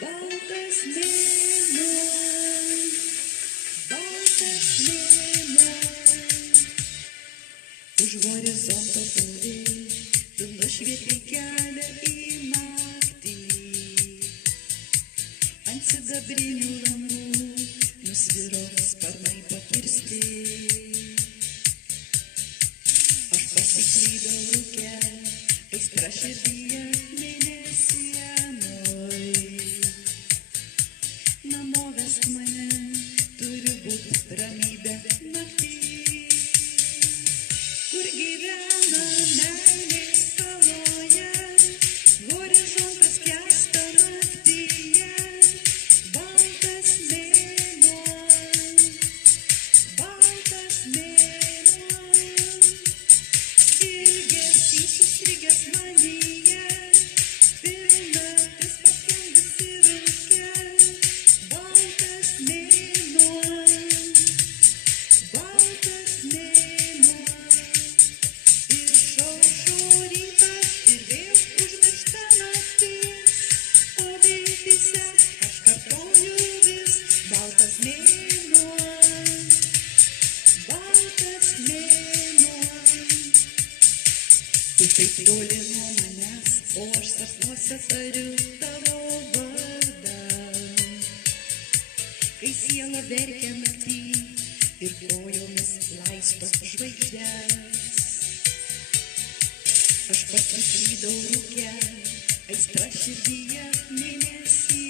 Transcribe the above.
Baltas mėnuo, baltas mėnuo, už horizonto toli, tu nušvietei kelią į naktį. Ant sidabrinių langų nusviro sparnai pakirsti. Aš pasiklydau rūke, aistra širdyje mėnesienoj. Namo vesk mane, turi būt ramybė naktį. Kur gyvena meilės saloje, horizontas skęsta naktyje. Baltas mėnuo, ilgesys užstrigęs manyje, pilnatis paskendusi rūke. Baltas mėnuo, išaušo rytas ir vėl užmiršta naktis, o viltyse aš kartoju vis. Baltas mėnuo, tu taip toli nuo manęs, o aš sapnuose tariu tavo vardą. Kai siela verkia naktį ir kojomis laisto žvaigždes, aš pasiklydau rūke, aistra širdyje mėnesį.